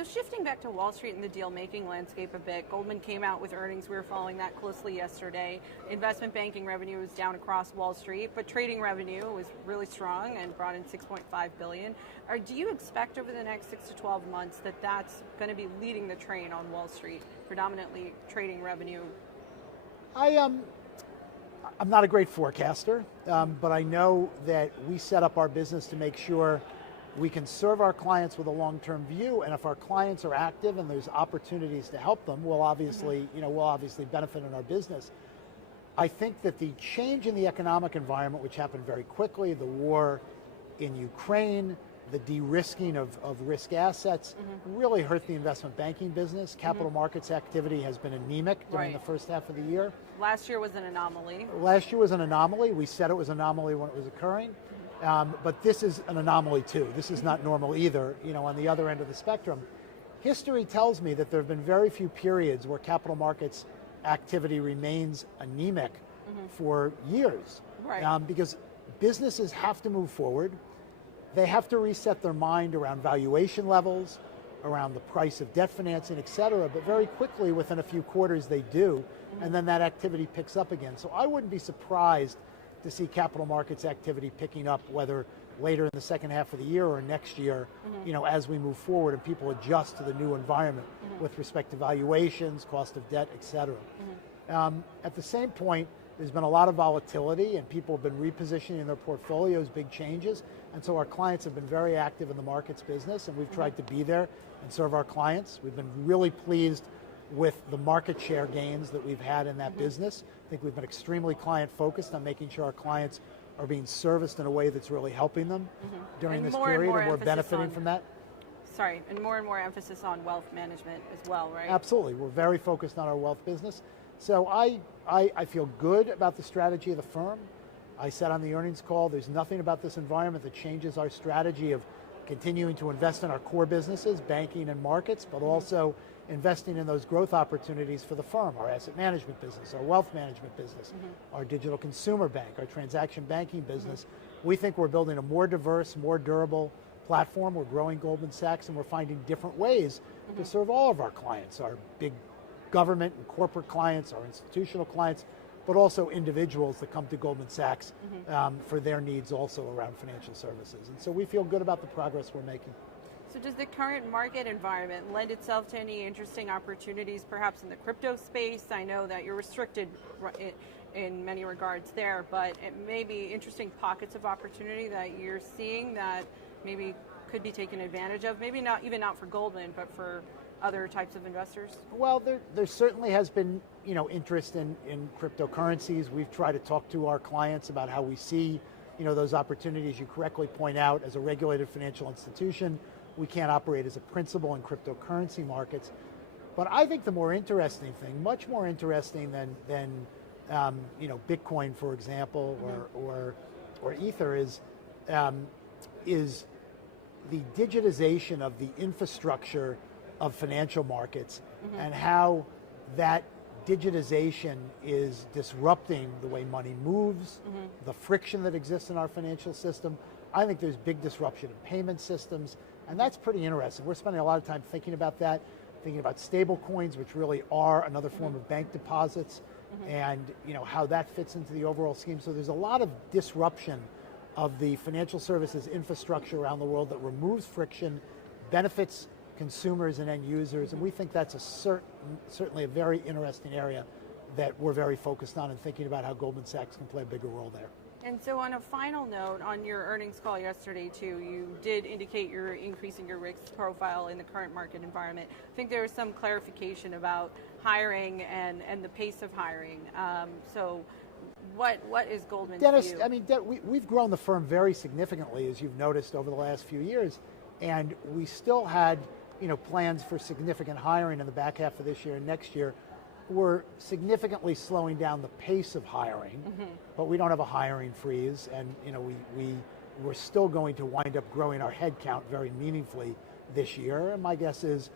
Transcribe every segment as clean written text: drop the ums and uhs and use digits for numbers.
So shifting back to Wall Street and the deal-making landscape a bit, Goldman came out with earnings. We were following that closely yesterday. Investment banking revenue was down across Wall Street, but trading revenue was really strong and brought in $6.5 billion. Do you expect over the next 6 to 12 months that that's going to be leading the train on Wall Street, predominantly trading revenue? I'm not a great forecaster, but I know that we set up our business to make sure we can serve our clients with a long-term view, and if our clients are active and there's opportunities to help them, we'll obviously, we'll obviously benefit in our business. I think that the change in the economic environment, which happened very quickly, the war in Ukraine, the de-risking of risk assets, really hurt the investment banking business. Capital markets activity has been anemic during the first half of the year. Last year was an anomaly. Last year was an anomaly. We said it was an anomaly when it was occurring. But this is an anomaly too. This is not normal either, on the other end of the spectrum. History tells me that there have been very few periods where capital markets activity remains anemic for years. Because businesses have to move forward. They have to reset their mind around valuation levels, around the price of debt financing, et cetera, but very quickly, within a few quarters, they do, and then that activity picks up again. So I wouldn't be surprised to see capital markets activity picking up, whether later in the second half of the year or next year, as we move forward and people adjust to the new environment with respect to valuations, cost of debt, et cetera. At the same point, there's been a lot of volatility and people have been repositioning their portfolios, big changes, and so our clients have been very active in the markets business, and we've tried to be there and serve our clients. We've been really pleased with the market share gains that we've had in that business. I think we've been extremely client focused on making sure our clients are being serviced in a way that's really helping them during this period, and we're benefiting from that. Sorry, and more emphasis on wealth management as well, right? Absolutely, we're very focused on our wealth business. So I feel good about the strategy of the firm. I said on the earnings call, there's nothing about this environment that changes our strategy of continuing to invest in our core businesses, banking and markets, but also investing in those growth opportunities for the firm, our asset management business, our wealth management business, our digital consumer bank, our transaction banking business. We think we're building a more diverse, more durable platform. We're growing Goldman Sachs, and we're finding different ways to serve all of our clients, our big government and corporate clients, our institutional clients, but also individuals that come to Goldman Sachs for their needs also around financial services. And so we feel good about the progress we're making. So does the current market environment lend itself to any interesting opportunities, perhaps in the crypto space? I know that you're restricted in many regards there, but it may be interesting pockets of opportunity that you're seeing that maybe could be taken advantage of, maybe not even not for Goldman, but for other types of investors? Well, there certainly has been interest in cryptocurrencies. We've tried to talk to our clients about how we see those opportunities. You correctly point out, as a regulated financial institution, we can't operate as a principal in cryptocurrency markets. But I think the more interesting thing, much more interesting than Bitcoin, for example, or Ether, is the digitization of the infrastructure of financial markets and how that digitization is disrupting the way money moves, the friction that exists in our financial system. I think there's big disruption in payment systems, and that's pretty interesting. We're spending a lot of time thinking about that, thinking about stablecoins, which really are another form of bank deposits, and how that fits into the overall scheme. So there's a lot of disruption of the financial services infrastructure around the world that removes friction, benefits consumers and end users, and we think that's certainly a very interesting area that we're very focused on and thinking about how Goldman Sachs can play a bigger role there. And so on a final note, on your earnings call yesterday too, you did indicate you're increasing your risk profile in the current market environment. I think there was some clarification about hiring and the pace of hiring. So what is Goldman's Dennis, view? I mean, we've grown the firm very significantly, as you've noticed over the last few years, and we still had plans for significant hiring in the back half of this year and next year. We're significantly slowing down the pace of hiring, but we don't have a hiring freeze, and we're still going to wind up growing our head count very meaningfully this year, and my guess is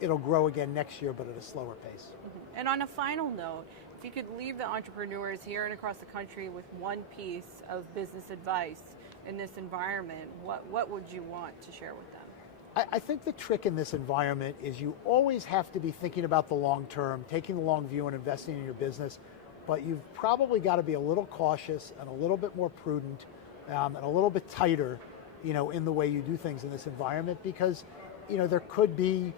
it'll grow again next year, but at a slower pace. And on a final note, if you could leave the entrepreneurs here and across the country with one piece of business advice in this environment, what would you want to share with them? I think the trick in this environment is you always have to be thinking about the long term, taking the long view and investing in your business, but you've probably got to be a little cautious and a little bit more prudent and a little bit tighter, in the way you do things in this environment, because, there could be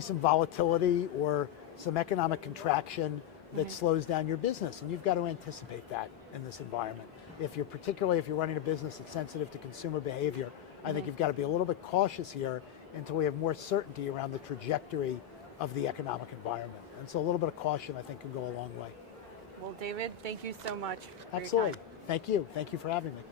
some volatility or some economic contraction that slows down your business, and you've got to anticipate that in this environment. Particularly if you're running a business that's sensitive to consumer behavior, I think you've got to be a little bit cautious here until we have more certainty around the trajectory of the economic environment. And so a little bit of caution, I think, can go a long way. Well, David, thank you so much for Absolutely. your time. Thank you. Thank you for having me.